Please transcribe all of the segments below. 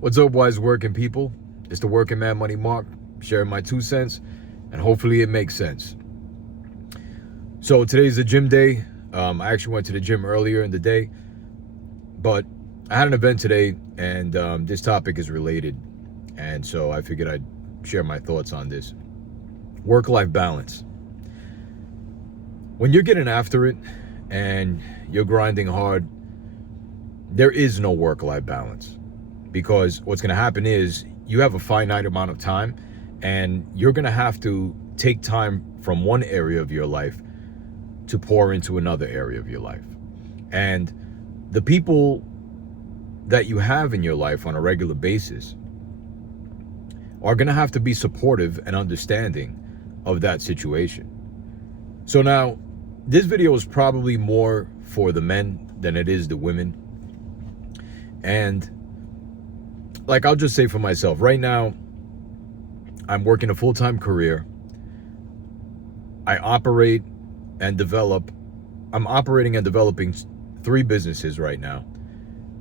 What's up, wise working people? It's the Working Man Money Mark, sharing my 2 cents, and hopefully it makes sense. So today's a gym day. I actually went to the gym earlier in the day, but I had an event today, and this topic is related, and so I figured I'd share my thoughts on this. Work-life balance. When you're getting after it and you're grinding hard, there is no work-life balance. Because what's going to happen is you have a finite amount of time, and you're going to have to take time from one area of your life to pour into another area of your life. And the people that you have in your life on a regular basis are going to have to be supportive and understanding of that situation. So now, this video is probably more for the men than it is the women. And like, I'll just say for myself, right now, I'm working a full-time career. I'm operating and developing 3 businesses right now,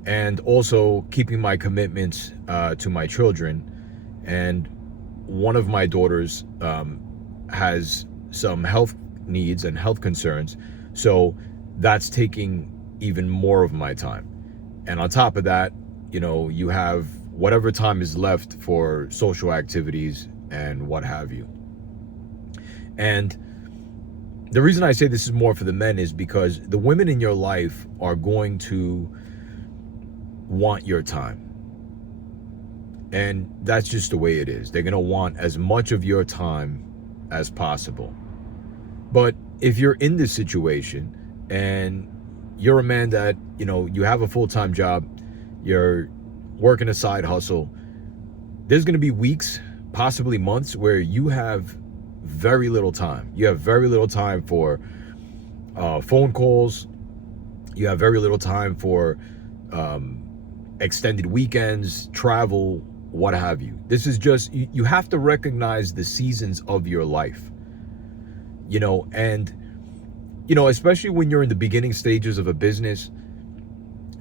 and also keeping my commitments to my children. And one of my daughters has some health needs and health concerns, so that's taking even more of my time. And on top of that, you have whatever time is left for social activities and what have you. And the reason I say this is more for the men is because the women in your life are going to want your time. And that's just the way it is. They're going to want as much of your time as possible. But if you're in this situation and you're a man that, you have a full-time job, you're working a side hustle, there's going to be weeks, possibly months, where you have very little time. You have very little time for phone calls. You have very little time for extended weekends, travel, what have you. This is just, you have to recognize the seasons of your life, and, especially when you're in the beginning stages of a business,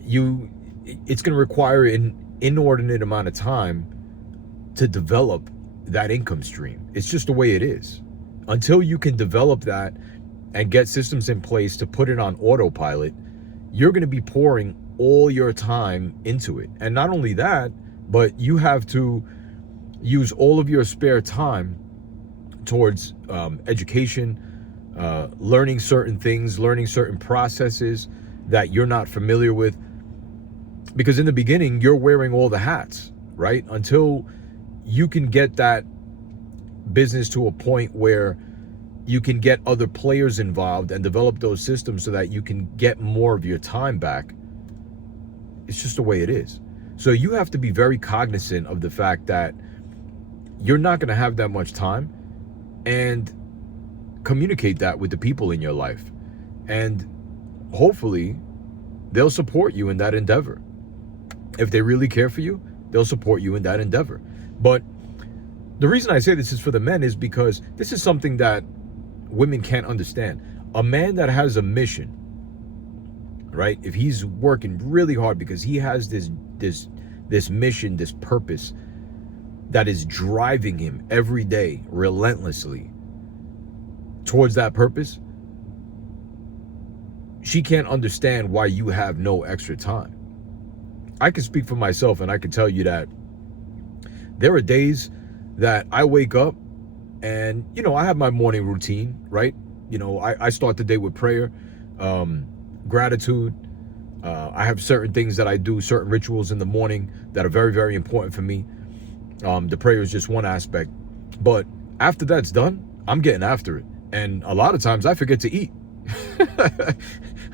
it's going to require an inordinate amount of time to develop that income stream. It's just the way it is. Until you can develop that and get systems in place to put it on autopilot, you're going to be pouring all your time into it. And not only that, but you have to use all of your spare time towards education, learning certain things, learning certain processes that you're not familiar with. Because in the beginning, you're wearing all the hats, right? Until you can get that business to a point where you can get other players involved and develop those systems so that you can get more of your time back. It's just the way it is. So you have to be very cognizant of the fact that you're not going to have that much time, and communicate that with the people in your life. And hopefully they'll support you in that endeavor. If they really care for you, they'll support you in that endeavor. But the reason I say this is for the men is because this is something that women can't understand. A man that has a mission, right? If he's working really hard because he has this mission, this purpose that is driving him every day relentlessly towards that purpose, she can't understand why you have no extra time. I can speak for myself, and I can tell you that there are days that I wake up and, I have my morning routine, right? I start the day with prayer, gratitude. I have certain things that I do, certain rituals in the morning that are very, very important for me. The prayer is just one aspect. But after that's done, I'm getting after it. And a lot of times I forget to eat.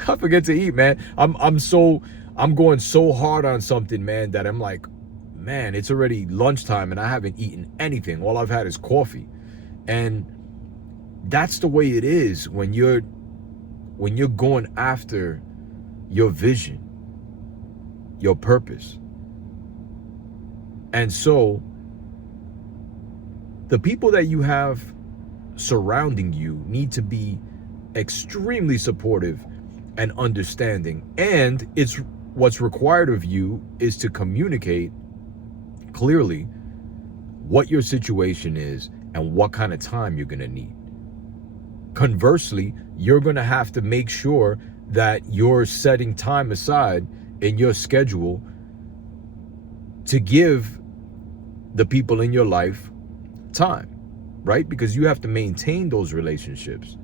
I forget to eat, man. I'm going so hard on something, man, that I'm like, man, it's already lunchtime and I haven't eaten anything. All I've had is coffee. And that's the way it is when you're going after your vision, your purpose. And so the people that you have surrounding you need to be extremely supportive and understanding. And what's required of you is to communicate clearly what your situation is and what kind of time you're going to need. Conversely, you're going to have to make sure that you're setting time aside in your schedule to give the people in your life time, right? Because you have to maintain those relationships,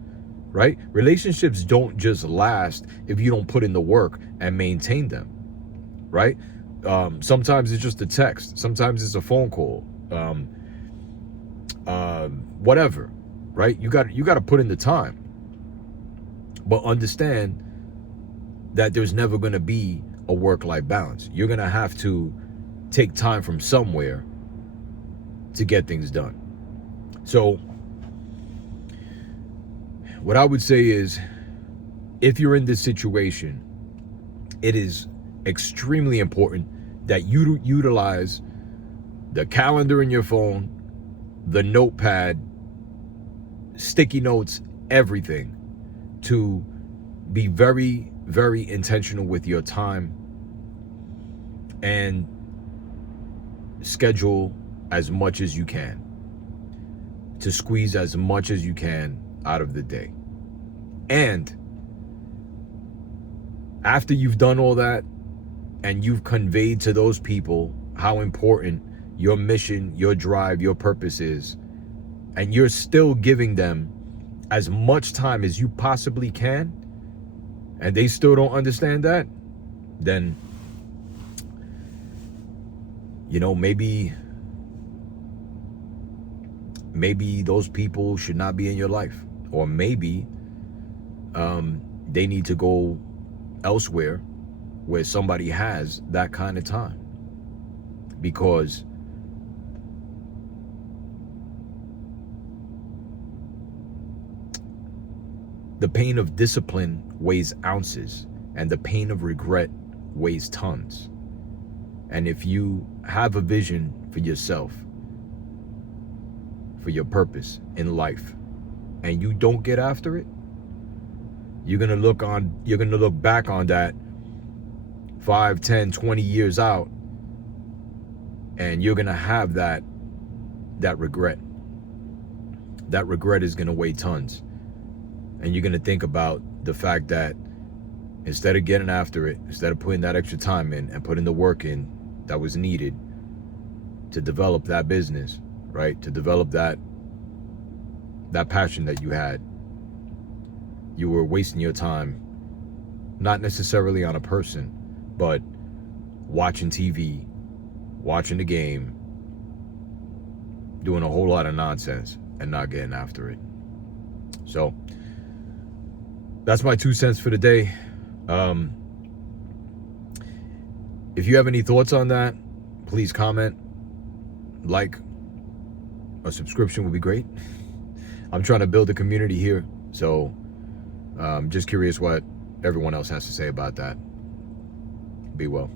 right? Relationships don't just last if you don't put in the work and maintain them, right? Sometimes it's just a text. Sometimes it's a phone call. Whatever, right? You got to put in the time, but understand that there's never going to be a work-life balance. You're going to have to take time from somewhere to get things done. So what I would say is, if you're in this situation, it is extremely important that you utilize the calendar in your phone, the notepad, sticky notes, everything, to be very, very intentional with your time and schedule as much as you can to squeeze as much as you can out of the day. And after you've done all that and you've conveyed to those people how important your mission, your drive, your purpose is, and you're still giving them as much time as you possibly can, and they still don't understand that, then, maybe those people should not be in your life. Or maybe they need to go elsewhere where somebody has that kind of time. Because the pain of discipline weighs ounces, and the pain of regret weighs tons. And if you have a vision for yourself, for your purpose in life, and you don't get after it, you're gonna look back on that 5, 10, 20 years out, and you're gonna have that regret. That regret is gonna weigh tons. And you're gonna think about the fact that instead of getting after it, instead of putting that extra time in and putting the work in that was needed to develop that business, right? To develop that passion that you had, you were wasting your time, not necessarily on a person, but watching TV, watching the game, doing a whole lot of nonsense and not getting after it. So that's my 2 cents for the day. If you have any thoughts on that, please comment. Like, a subscription would be great. I'm trying to build a community here, so I'm just curious what everyone else has to say about that. Be well.